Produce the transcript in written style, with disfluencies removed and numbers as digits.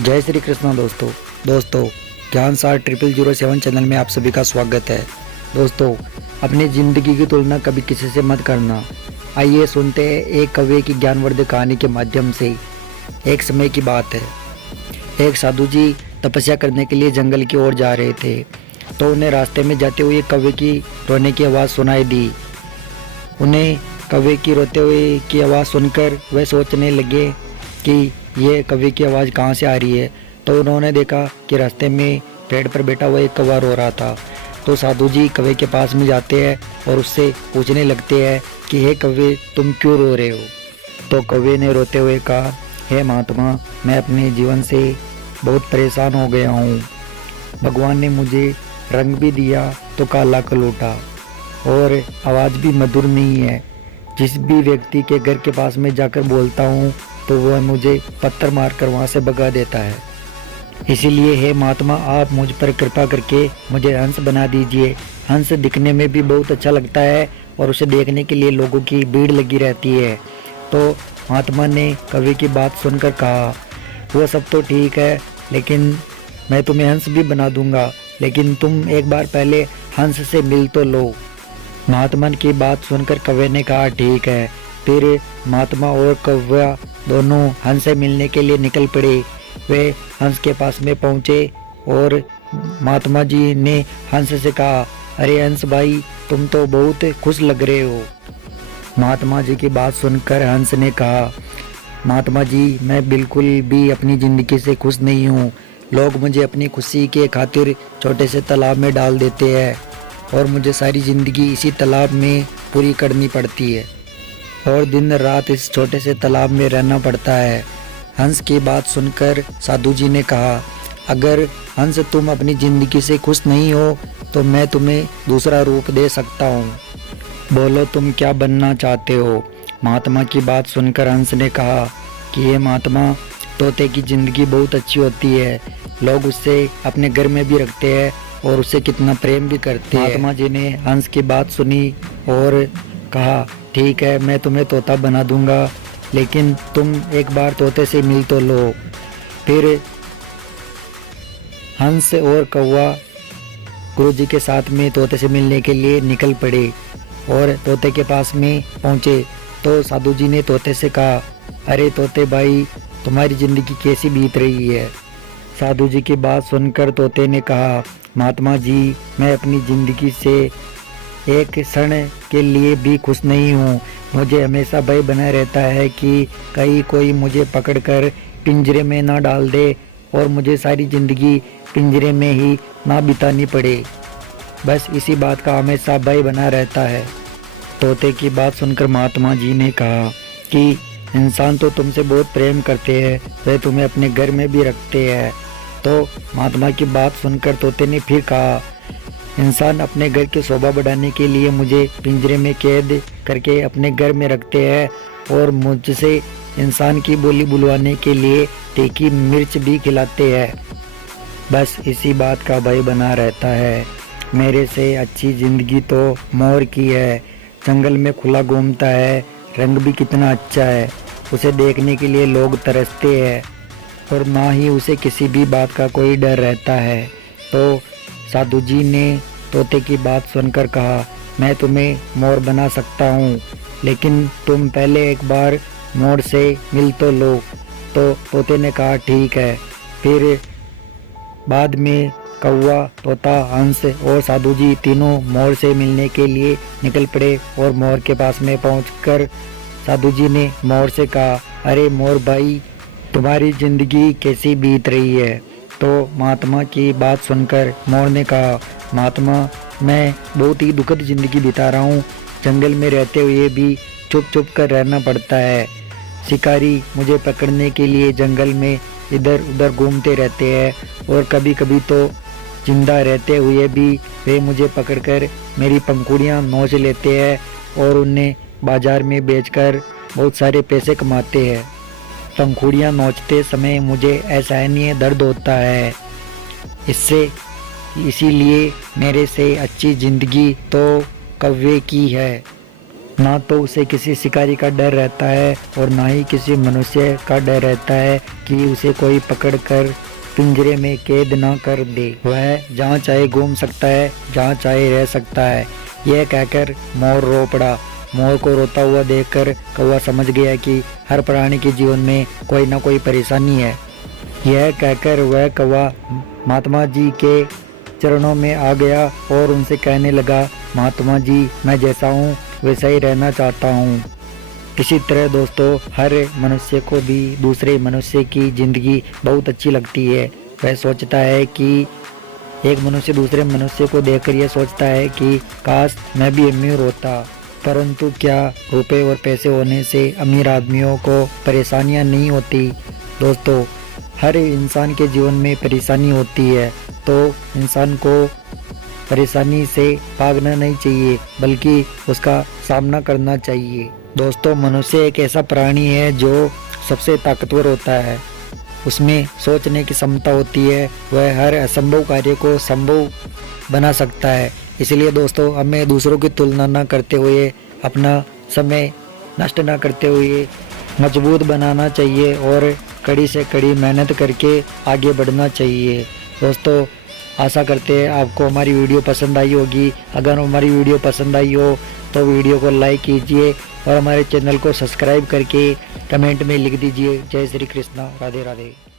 जय श्री कृष्ण दोस्तों ज्ञान सार 0007 चैनल में आप सभी का स्वागत है। दोस्तों, अपनी ज़िंदगी की तुलना कभी किसी से मत करना। आइए सुनते हैं एक कवि की ज्ञानवर्धक कहानी के माध्यम से। एक समय की बात है, एक साधु जी तपस्या करने के लिए जंगल की ओर जा रहे थे, तो उन्हें रास्ते में जाते हुए कौवे की रोने की आवाज़ सुनाई दी। उन्हें कौवे की रोते हुए की आवाज़ सुनकर वे सोचने लगे कि ये कौवे की आवाज़ कहाँ से आ रही है। तो उन्होंने देखा कि रास्ते में पेड़ पर बैठा हुआ एक कौवा रो रहा था। तो साधु जी कौवे के पास में जाते हैं और उससे पूछने लगते हैं कि हे कौवे, तुम क्यों रो रहे हो। तो कौवे ने रोते हुए कहा, हे महात्मा, मैं अपने जीवन से बहुत परेशान हो गया हूँ। भगवान ने मुझे रंग भी दिया तो काला कलूटा, और आवाज़ भी मधुर नहीं है। जिस भी व्यक्ति के घर के पास में जाकर बोलता हूँ तो वह मुझे पत्थर मारकर वहाँ से भगा देता है। इसीलिए हे महात्मा, आप मुझ पर कृपा करके मुझे हंस बना दीजिए। हंस दिखने में भी बहुत अच्छा लगता है और उसे देखने के लिए लोगों की भीड़ लगी रहती है। तो महात्मा ने कवि की बात सुनकर कहा, वो सब तो ठीक है, लेकिन मैं तुम्हें हंस भी बना दूंगा, लेकिन तुम एक बार पहले हंस से मिल तो लो। महात्मा की बात सुनकर कौवे ने कहा, ठीक है। फिर महात्मा और कौवा दोनों हंस से मिलने के लिए निकल पड़े। वे हंस के पास में पहुंचे और महात्मा जी ने हंस से कहा, अरे हंस भाई, तुम तो बहुत खुश लग रहे हो। महात्मा जी की बात सुनकर हंस ने कहा, महात्मा जी, मैं बिल्कुल भी अपनी ज़िंदगी से खुश नहीं हूँ। लोग मुझे अपनी खुशी के खातिर छोटे से तालाब में डाल देते हैं और मुझे सारी ज़िंदगी इसी तालाब में पूरी करनी पड़ती है और दिन रात इस छोटे से तालाब में रहना पड़ता है। हंस की बात सुनकर साधु जी ने कहा, अगर हंस तुम अपनी ज़िंदगी से खुश नहीं हो तो मैं तुम्हें दूसरा रूप दे सकता हूँ। बोलो, तुम क्या बनना चाहते हो। महात्मा की बात सुनकर हंस ने कहा कि ये महात्मा, तोते की ज़िंदगी बहुत अच्छी होती है। लोग उससे अपने घर में भी रखते हैं और उससे कितना प्रेम भी करते हैं। महात्मा जी ने हंस की बात सुनी और कहा, ठीक है, मैं तुम्हें तोता बना दूंगा, लेकिन तुम एक बार तोते से मिल तो लो। फिर हंस और कौवा गुरुजी के साथ में तोते से मिलने के लिए निकल पड़े और तोते के पास में पहुँचे। तो साधु जी ने तोते से कहा, अरे तोते भाई, तुम्हारी ज़िंदगी कैसी बीत रही है। साधु जी की बात सुनकर तोते ने कहा, महात्मा जी, मैं अपनी ज़िंदगी से एक क्षण के लिए भी खुश नहीं हूँ। मुझे हमेशा भय बना रहता है कि कहीं कोई मुझे पकड़कर पिंजरे में ना डाल दे और मुझे सारी ज़िंदगी पिंजरे में ही ना बितानी पड़े। बस इसी बात का हमेशा भय बना रहता है। तोते की बात सुनकर महात्मा जी ने कहा कि इंसान तो तुमसे बहुत प्रेम करते हैं, वे तुम्हें अपने घर में भी रखते हैं। तो महात्मा की बात सुनकर तोते ने फिर कहा, इंसान अपने घर की शोभा बढ़ाने के लिए मुझे पिंजरे में कैद करके अपने घर में रखते हैं और मुझसे इंसान की बोली बुलवाने के लिए तीखी मिर्च भी खिलाते हैं। बस इसी बात का भय बना रहता है। मेरे से अच्छी ज़िंदगी तो मोर की है। जंगल में खुला घूमता है, रंग भी कितना अच्छा है। उसे देखने के लिए लोग तरसते हैं और ना ही उसे किसी भी बात का कोई डर रहता है। तो साधु जी ने तोते की बात सुनकर कहा, मैं तुम्हें मोर बना सकता हूँ, लेकिन तुम पहले एक बार मोर से मिल तो लो। तो तोते ने कहा, ठीक है। फिर बाद में कौवा, तोता, हंस और साधु जी तीनों मोर से मिलने के लिए निकल पड़े और मोर के पास में पहुंचकर साधु जी ने मोर से कहा, अरे मोर भाई, तुम्हारी ज़िंदगी कैसी बीत रही है। तो महात्मा की बात सुनकर मोर ने कहा, महात्मा, मैं बहुत ही दुखद ज़िंदगी बिता रहा हूँ। जंगल में रहते हुए भी चुप चुप कर रहना पड़ता है। शिकारी मुझे पकड़ने के लिए जंगल में इधर उधर घूमते रहते हैं और कभी कभी तो जिंदा रहते हुए भी वे मुझे पकड़कर मेरी पंखुड़ियाँ नोच लेते हैं और उन्हें बाज़ार में बेचकर बहुत सारे पैसे कमाते हैं। पंखुड़ियाँ नोचते समय मुझे असहनीय दर्द होता है। इसीलिए मेरे से अच्छी ज़िंदगी तो कौवे की है। ना तो उसे किसी शिकारी का डर रहता है और ना ही किसी मनुष्य का डर रहता है कि उसे कोई पकड़कर पिंजरे में कैद ना कर दे। वह जहाँ चाहे घूम सकता है, जहाँ चाहे रह सकता है। यह कहकर मोर रो पड़ा। मोर को रोता हुआ देखकर कौवा समझ गया कि हर प्राणी के जीवन में कोई ना कोई परेशानी है। यह कहकर वह कौवा महात्मा जी के चरणों में आ गया और उनसे कहने लगा, महात्मा जी, मैं जैसा हूँ वैसा ही रहना चाहता हूँ। इसी तरह दोस्तों, हर मनुष्य को भी दूसरे मनुष्य की ज़िंदगी बहुत अच्छी लगती है। वह सोचता है कि एक मनुष्य दूसरे मनुष्य को देखकर यह सोचता है कि काश मैं भी अमीर होता। परंतु क्या रुपए और पैसे होने से अमीर आदमियों को परेशानियां नहीं होती? दोस्तों, हर इंसान के जीवन में परेशानी होती है, तो इंसान को परेशानी से भागना नहीं चाहिए बल्कि उसका सामना करना चाहिए। दोस्तों, मनुष्य एक ऐसा प्राणी है जो सबसे ताकतवर होता है। उसमें सोचने की क्षमता होती है। वह हर असंभव कार्य को संभव बना सकता है। इसलिए दोस्तों, हमें दूसरों की तुलना न करते हुए, अपना समय नष्ट न करते हुए मजबूत बनाना चाहिए और कड़ी से कड़ी मेहनत करके आगे बढ़ना चाहिए। दोस्तों, आशा करते हैं आपको हमारी वीडियो पसंद आई होगी। अगर हमारी वीडियो पसंद आई हो तो वीडियो को लाइक कीजिए और हमारे चैनल को सब्सक्राइब करके कमेंट में लिख दीजिए, जय श्री कृष्णा, राधे राधे।